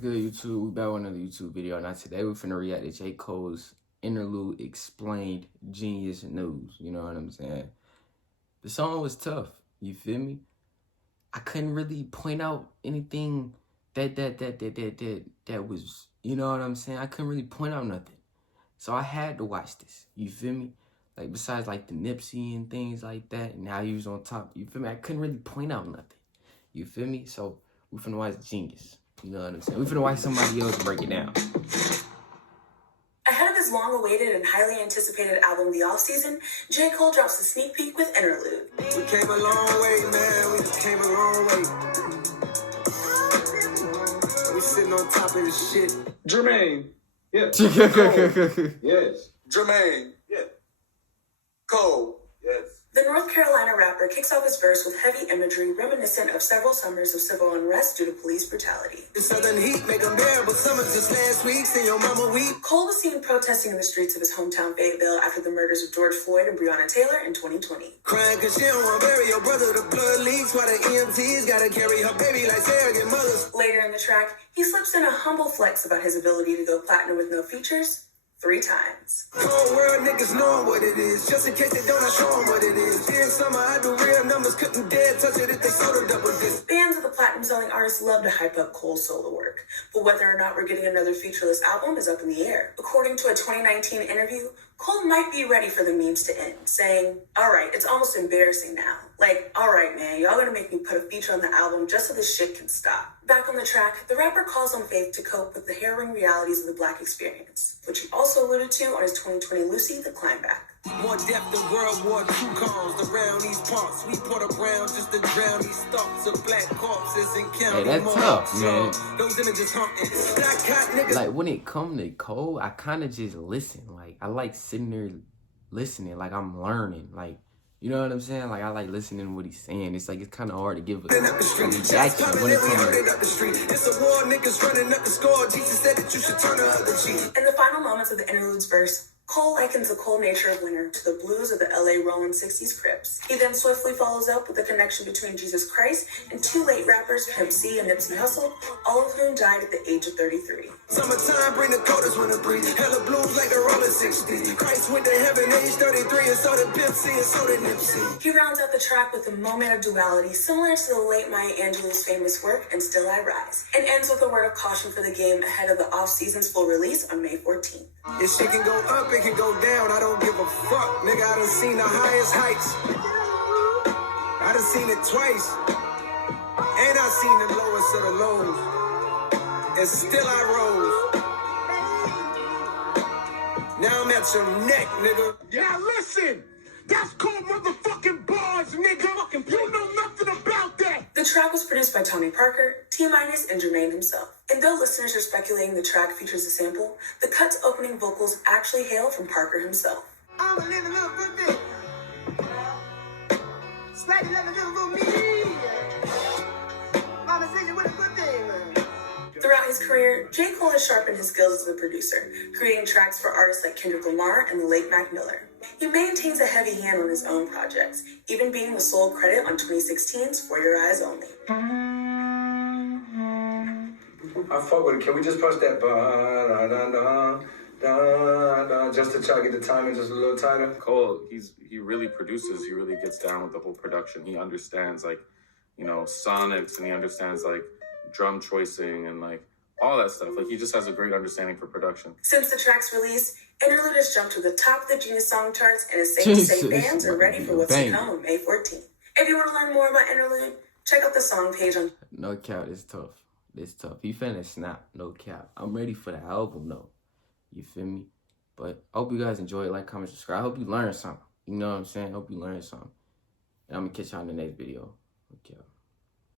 good, YouTube? We back with another YouTube video. Now today we're finna react to J. Cole's Interlude Explained Genius News. You know what I'm saying? The song was tough. You feel me? I couldn't really point out anything that was, you know what I'm saying? I couldn't really point out nothing. So I had to watch this. You feel me? Like besides like the Nipsey and things like that, and how he was on top. You feel me? I couldn't really point out nothing. You feel me? So we finna watch Genius. You know what I'm saying? We finna watch somebody else break it down. Ahead of his long-awaited and highly anticipated album, The Off-Season, J. Cole drops a sneak peek with Interlude. We came a long way, man. We came a long way. We sitting on top of this shit. Jermaine. Yeah. Yes. Jermaine. Yeah. Cole. Yes. The North Carolina rapper kicks off his verse with heavy imagery reminiscent of several summers of civil unrest due to police brutality. The southern heat make them bearable. Summer just last week, see your mama weep. Cole was seen protesting in the streets of his hometown Fayetteville after the murders of George Floyd and Breonna Taylor in 2020. Crying cause she don't want to bury your brother. The blood leaks while the EMTs gotta carry her baby like surrogate mothers. Later in the track, he slips in a humble flex about his ability to go platinum with no features 3 times. Whole world niggas knowing what it is. Just in case they don't, I show them what it is. During summer, I do real numbers. Couldn't dare touch it if they sold a double disc. Fans of the platinum-selling artist love to hype up Cole's solo work, but whether or not we're getting another featureless album is up in the air. According to a 2019 interview, Cole might be ready for the memes to end, saying, "Alright, it's almost embarrassing now. Like, alright man, y'all gonna make me put a feature on the album just so this shit can stop." Back on the track, the rapper calls on Faith to cope with the harrowing realities of the Black experience, which he also alluded to on his 2020 Lucy, The Climbback. More depth than World War II calls around these parts. We put around just to drown these thoughts of black corpses and county. Hey, that's tough, man. Those images haunting. Black hot niggas. Like when it come to Cole, I kind of just listen. Like I like sitting there listening, like I'm learning. Like, you know what I'm saying? Like I like listening to what he's saying. It's like it's kind of hard to give a reaction when it comes to. It's a war, niggas running up the score. Jesus said that you should turn the other cheek. In the final moments of the interlude's verse, Cole likens the cold nature of winter to the blues of the LA Rolling 60s Crips. He then swiftly follows up with the connection between Jesus Christ and 2 late rappers, Pimp C and Nipsey Hussle, all of whom died at the age of 33. Summertime bring the coldest winter breeze. Hella blues like a rolling 60. Christ went to heaven age 33 and so did Pimp C and so did Nipsey. He rounds out the track with a moment of duality similar to the late Maya Angelou's famous work, And Still I Rise, and ends with a word of caution for the game ahead of the off-season's full release on May 14th. If shit can go up, it can go down. I don't give a fuck, nigga. I done seen the highest heights. I done seen it twice. And I seen the lowest of the lows. And still I rose. Now I'm at your neck, nigga. Yeah, listen. That's called motherfucking bars, nigga. You know nothing about that. The track was produced by Tony Parker, T-Minus, and Jermaine himself. And though listeners are speculating the track features a sample, the cut's opening vocals actually hail from Parker himself. I'm a little good thing. Slightly like a little me. Mama said you with a good thing, man. Throughout his career, J. Cole has sharpened his skills as a producer, creating tracks for artists like Kendrick Lamar and the late Mac Miller. He maintains a heavy hand on his own projects, even being the sole credit on 2016's For Your Eyes Only. I fuck with it. Can we just push that just to try to get the timing just a little tighter? Cole, he really produces. He really gets down with the whole production. He understands like, you know, sonics, and he understands like drum choicing and like all that stuff. Like he just has a great understanding for production. Since the track's release, Interlude has jumped to the top of the Genius Song charts, and is safe to say fans are ready for what's to come on May 14th. If you want to learn more about Interlude, check out the song page on... No cap, it's tough. It's tough. He finna snap, no cap. I'm ready for the album though. You feel me? But I hope you guys enjoy it. Like, comment, subscribe. I hope you learn something. You know what I'm saying? I hope you learn something. And I'm gonna catch y'all in the next video. Okay.